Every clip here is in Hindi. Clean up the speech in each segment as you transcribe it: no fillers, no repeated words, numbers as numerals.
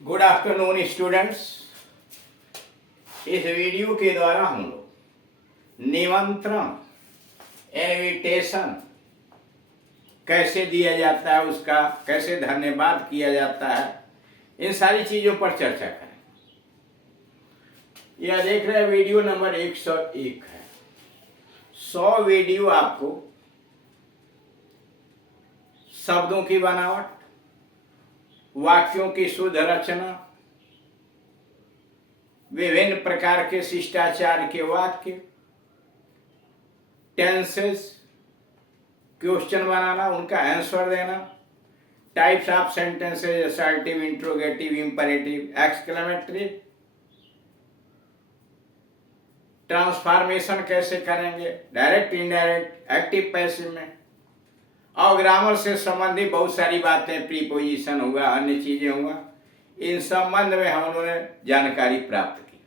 Good afternoon students. इस वीडियो के द्वारा हम लोग निमंत्रण इनविटेशन कैसे दिया जाता है, उसका कैसे धन्यवाद किया जाता है, इन सारी चीज़ों पर चर्चा करें। यह देख रहे हैं वीडियो नंबर 101 है। 100 वीडियो आपको शब्दों की बनावट, वाक्यों की शुद्ध रचना, विभिन्न प्रकार के शिष्टाचार के वाक्य, टेंसेस, क्वेश्चन बनाना, उनका आंसर देना, types of sentences, assertive, interrogative, imperative, exclamatory, transformation कैसे करेंगे, डायरेक्ट, इनडायरेक्ट, एक्टिव, पैसिव में, और ग्रामर से संबंधित बहुत सारी बातें, प्रीपोजिशन होगा, अन्य चीजें होगा, इन संबंध में हम लोगों ने जानकारी प्राप्त की।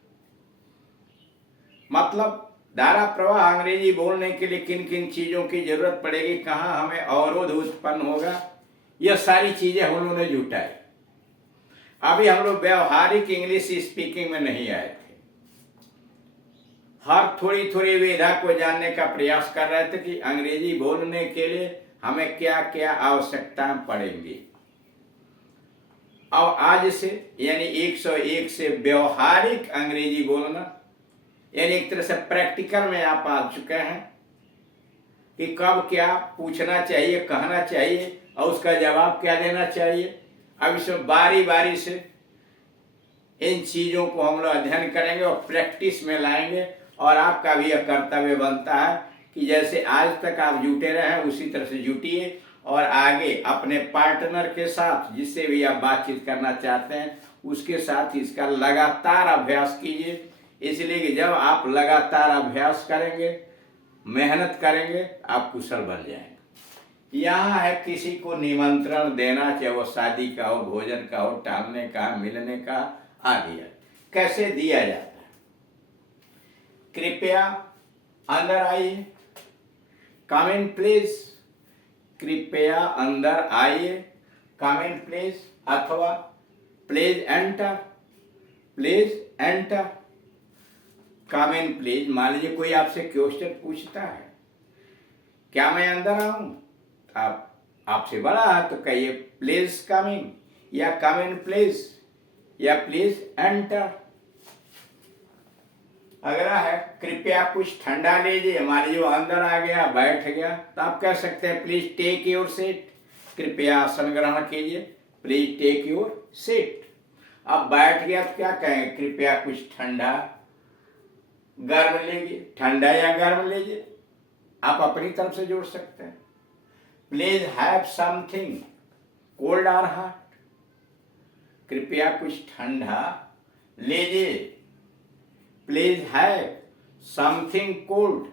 मतलब धारा प्रवाह अंग्रेजी बोलने के लिए किन किन चीजों की जरूरत पड़ेगी, कहाँ हमें अवरोध उत्पन्न होगा, यह सारी चीजें हम लोगों ने जुटाई। अभी हम लोग व्यवहारिक इंग्लिश स्पीकिंग में नहीं आए थे। हर थोड़ी थोड़ी विधा को जानने का प्रयास कर रहे थे कि अंग्रेजी बोलने के लिए हमें क्या क्या आवश्यकताएं पड़ेंगी। अब आज से यानी 101 से व्यवहारिक अंग्रेजी बोलना, यानी एक तरह से प्रैक्टिकल में आप आ चुके हैं कि कब क्या पूछना चाहिए, कहना चाहिए और उसका जवाब क्या देना चाहिए। अब इसमें बारी बारी से इन चीज़ों को हम लोग अध्ययन करेंगे और प्रैक्टिस में लाएंगे। और आपका भी यह कर्तव्य बनता है कि जैसे आज तक आप जुटे रहे उसी तरह से जुटिए और आगे अपने पार्टनर के साथ, जिससे भी आप बातचीत करना चाहते हैं, उसके साथ इसका लगातार अभ्यास कीजिए। इसलिए कि जब आप लगातार अभ्यास करेंगे, मेहनत करेंगे, आप कुशल बन जाएंगे। यहाँ है किसी को निमंत्रण देना, चाहे वो शादी का हो, भोजन का हो, टहलने का, मिलने का, आदि। कैसे दिया जाता है? कृपया अंदर आइए, कम इन प्लीज, कृपया अंदर आइए, कम इन प्लीज, अथवा please enter, please enter, come in please. मान लीजिए कोई आपसे क्वेश्चन पूछता है, क्या मैं अंदर आऊं? आप आपसे बड़ा है तो कहिए प्लीज कम इन, या कम इन प्लीज, या प्लीज एंटर। अगला है कृपया कुछ ठंडा लीजिए। मान लीजिए वो अंदर आ गया, बैठ गया, तो आप कह सकते हैं प्लीज टेक योर सीट, कृपया आसन ग्रहण कीजिए, प्लीज टेक योर सीट। अब बैठ गया तो क्या कहेंगे? कृपया कुछ ठंडा गर्म लीजिए, ठंडा या गर्म लीजिए, आप अपनी तरफ से जोड़ सकते हैं। प्लीज हैव समथिंग कोल्ड और हॉट, कृपया कुछ ठंडा लीजिए, प्लीज हैव समथिंग कोल्ड,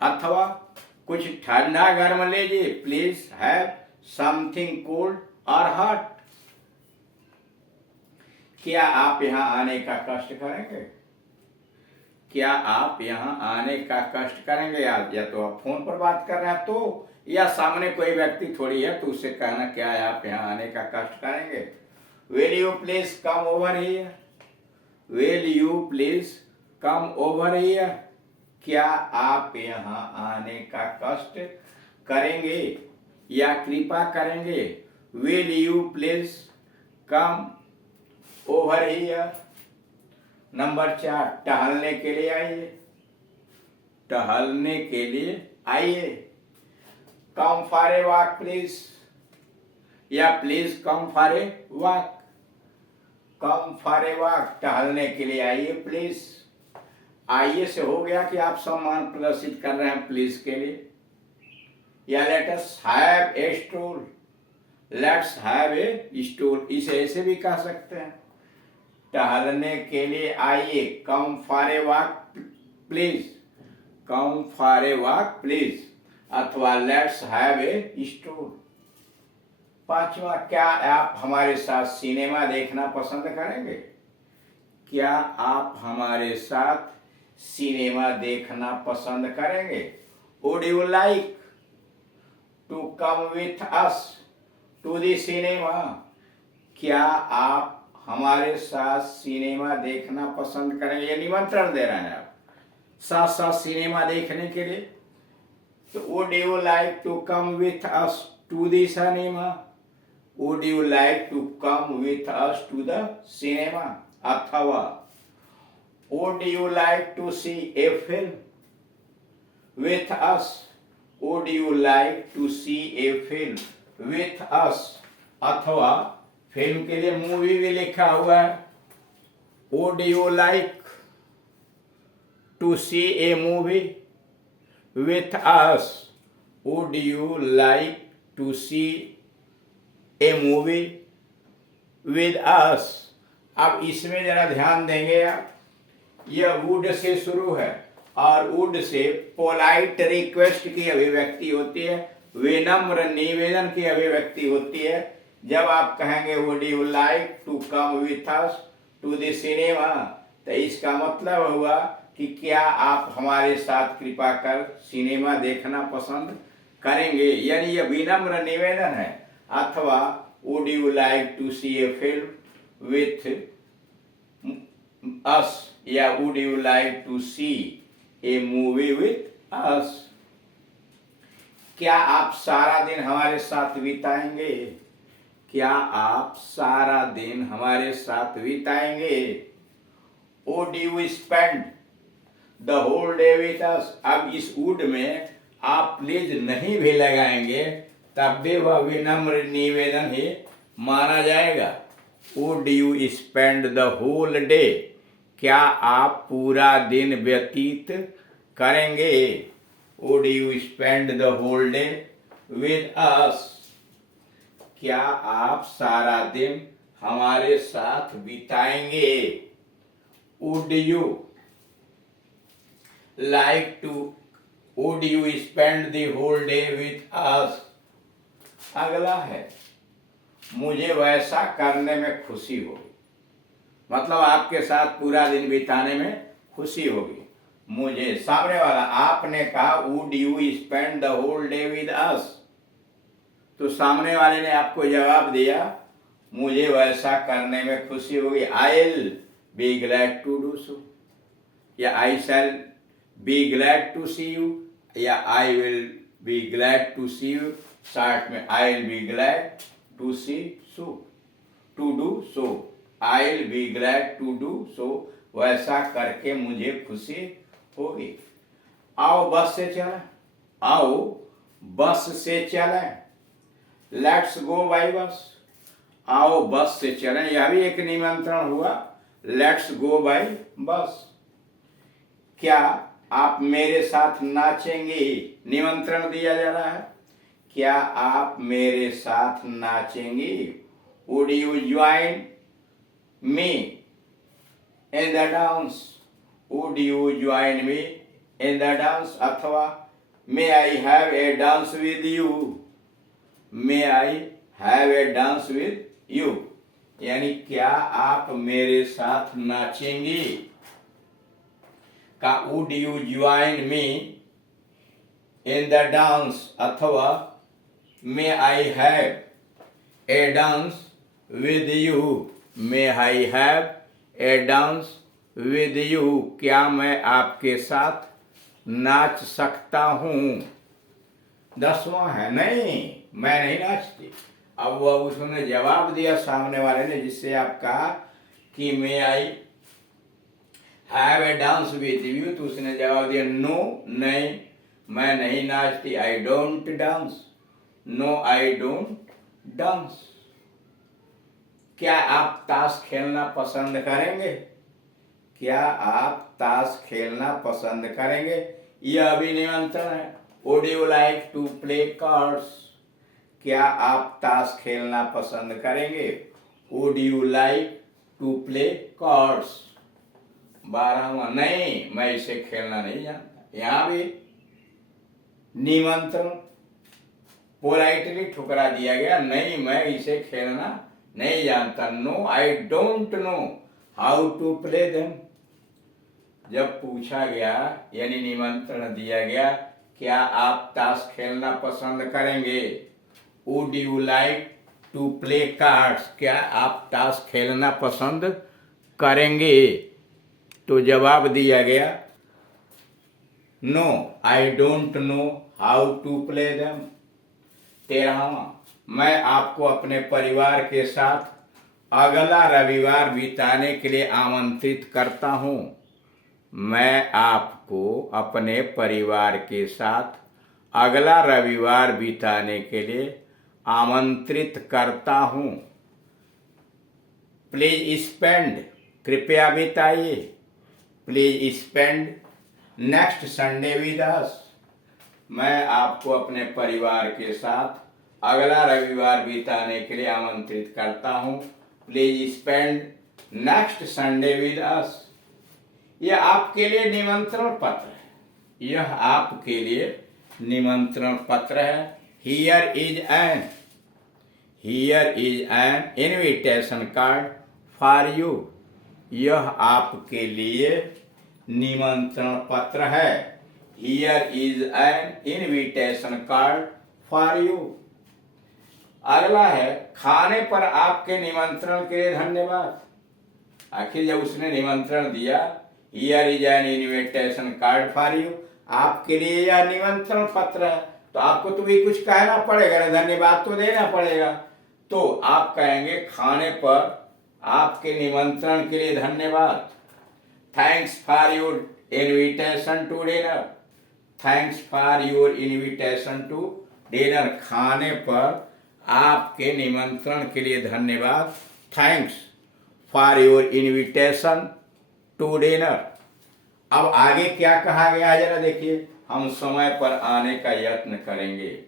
अथवा कुछ ठंडा गर्म लीजिए, प्लीज हैव समथिंग कोल्ड और हॉट। क्या आप यहां आने का कष्ट करेंगे? क्या आप यहां आने का कष्ट करेंगे? या तो आप फोन पर बात कर रहे हैं तो, या सामने कोई व्यक्ति थोड़ी है तो उससे कहना क्या है, आप यहां आने का कष्ट करेंगे? Will you please come over here, will you please come over here, क्या आप यहाँ आने का कष्ट करेंगे या कृपा करेंगे? Will you please come over here. Number 4, टहलने के लिए आइए, टहलने के लिए आइए, come for a walk please, या please come for a walk, come for a walk, टहलने के लिए आइए प्लीज। आइए से हो गया कि आप सम्मान प्रदर्शित कर रहे हैं प्लीज के लिए। या let us have a stroll, let's have a stroll, इसे ऐसे भी कह सकते हैं। टहलने के लिए आइए, come for a walk please, come for a walk please, अथवा लेट्स हैव ए स्ट्रोल। 5वां, क्या आप हमारे साथ सिनेमा देखना पसंद करेंगे? क्या आप हमारे साथ सिनेमा देखना पसंद करेंगे? Would you like to come with us to the cinema, क्या आप हमारे साथ सिनेमा देखना पसंद करेंगे? ये निमंत्रण दे रहे हैं आप साथ साथ सिनेमा देखने के लिए। तो would you like to come with us to the cinema? Would you like to come with us to the cinema? अथवा would you like to see a film with us? Would you like to see a film with us? अथवा फिल्म के लिए मूवी भी लिखा हुआ है, would you like to see a movie with us? Would you like to see a movie with अस? अब इसमें जरा ध्यान देंगे आप, यह वुड से शुरू है और वुड से पोलाइट रिक्वेस्ट की अभिव्यक्ति होती है, विनम्र निवेदन की अभिव्यक्ति होती है। जब आप कहेंगे would you like to come with us to the cinema, तो इसका मतलब हुआ कि क्या आप हमारे साथ कृपा कर सिनेमा देखना पसंद करेंगे, यानी यह विनम्र निवेदन है। अथवा would you like to see a film with us, या would you like to see a movie with us? क्या आप सारा दिन हमारे साथ बिताएंगे? क्या आप सारा दिन हमारे साथ बिताएंगे? Would you spend the whole day with us? अब इस वुड में आप प्लीज नहीं भी लगाएंगे तब भी वह विनम्र निवेदन ही माना जाएगा। Would you spend the whole day? क्या आप पूरा दिन व्यतीत करेंगे? Would you spend the whole day with us? क्या आप सारा दिन हमारे साथ बिताएंगे? Would you like to, would you spend the whole day with us? अगला है, मुझे वैसा करने में खुशी होगी, मतलब आपके साथ पूरा दिन बिताने में खुशी होगी। मुझे, सामने वाला, आपने कहा would you spend the whole day with us, तो सामने वाले ने आपको जवाब दिया मुझे वैसा करने में खुशी होगी, I will be glad to do so, या I shall be glad to see you, या I will be glad to see you. Short में I will be glad to see so, to do so, I will be glad to do so, वैसा करके मुझे खुशी होगी। आओ बस से चलें, आओ बस से चलें, लेट्स गो बाय बस, आओ बस से चलें, यह भी एक निमंत्रण हुआ, लेट्स गो बाय बस। क्या आप मेरे साथ नाचेंगे? निमंत्रण दिया जा रहा है, क्या आप मेरे साथ नाचेंगे? Would you join me in the dance? Would you join me in the dance? अथवा may I have a dance with you, may I have a dance with you, यानी क्या आप मेरे साथ नाचेंगे? का would you join me in the dance? अथवा may I have a dance with you, may I have a dance with you, क्या मैं आपके साथ नाच सकता हूं? 10वां है, नहीं मैं नहीं नाचती। अब वह उसने जवाब दिया सामने वाले ने, जिससे आप कहा कि may I have a dance with you, तो उसने जवाब दिया नो, नहीं मैं नहीं नाचती, I don't dance, no I don't dance. क्या आप ताश खेलना पसंद करेंगे? क्या आप ताश खेलना पसंद करेंगे? यह भी निमंत्रण है, would you like to play cards? क्या आप ताश खेलना पसंद करेंगे? Would you like to play cards? 12वां, नहीं मैं इसे खेलना नहीं जानता। यहां भी निमंत्रण पोलाइटली ठुकरा दिया गया, नहीं मैं इसे खेलना नहीं जानता, no I don't know how to play them. जब पूछा गया यानी निमंत्रण दिया गया क्या आप ताश खेलना पसंद करेंगे, would you like to play cards, क्या आप ताश खेलना पसंद करेंगे? तो जवाब दिया गया no, I don't know how to play them. 13वां, मैं आपको अपने परिवार के साथ अगला रविवार बिताने के लिए आमंत्रित करता हूँ। मैं आपको अपने परिवार के साथ अगला रविवार बिताने के लिए आमंत्रित करता हूँ। प्लीज स्पेंड, कृपया बिताइए। Please spend next Sunday with us. मैं आपको अपने परिवार के साथ अगला रविवार बिताने के लिए आमंत्रित करता हूँ। Please spend next Sunday with अस। यह आपके लिए निमंत्रण पत्र है। यह आपके लिए निमंत्रण पत्र है। Here is an invitation card for you. यह आपके लिए निमंत्रण पत्र है। Here is an invitation card for you. अगला है खाने पर आपके निमंत्रण के लिए धन्यवाद। आखिर जब उसने निमंत्रण दिया, here is an invitation card for you, आपके लिए यह निमंत्रण पत्र है, तो आपको तो भी कुछ कहना पड़ेगा, धन्यवाद तो देना पड़ेगा। तो आप कहेंगे खाने पर आपके निमंत्रण के लिए धन्यवाद। Thanks for your invitation to dinner. Thanks for your invitation to dinner. खाने पर आपके निमंत्रण के लिए धन्यवाद। Thanks for your invitation to dinner. अब आगे क्या कहा गया है जरा देखिए। हम समय पर आने का यत्न करेंगे।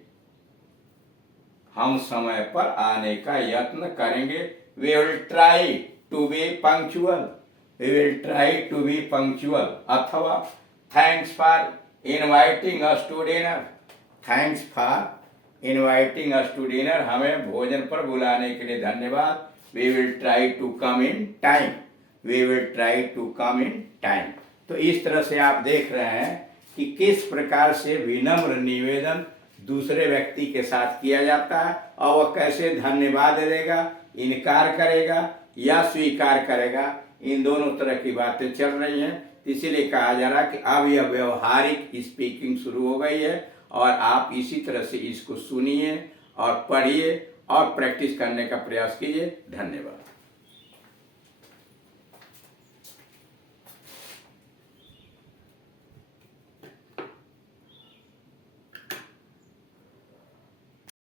हम समय पर आने का यत्न करेंगे। We will try to be punctual. We will try to be punctual. अथवा thanks for inviting us to dinner. Thanks for inviting us to dinner. हमें भोजन पर बुलाने के लिए धन्यवाद। We will try to come in time. We will try to come in time. तो इस तरह से आप देख रहे हैं कि किस प्रकार से विनम्र निवेदन दूसरे व्यक्ति के साथ किया जाता है और वह कैसे धन्यवाद देगा, इनकार करेगा या स्वीकार करेगा। इन दोनों तरह की बातें चल रही हैं। इसीलिए कहा जा रहा है कि अब यह व्यवहारिक स्पीकिंग शुरू हो गई है और आप इसी तरह से इसको सुनिए और पढ़िए और प्रैक्टिस करने का प्रयास कीजिए। धन्यवाद।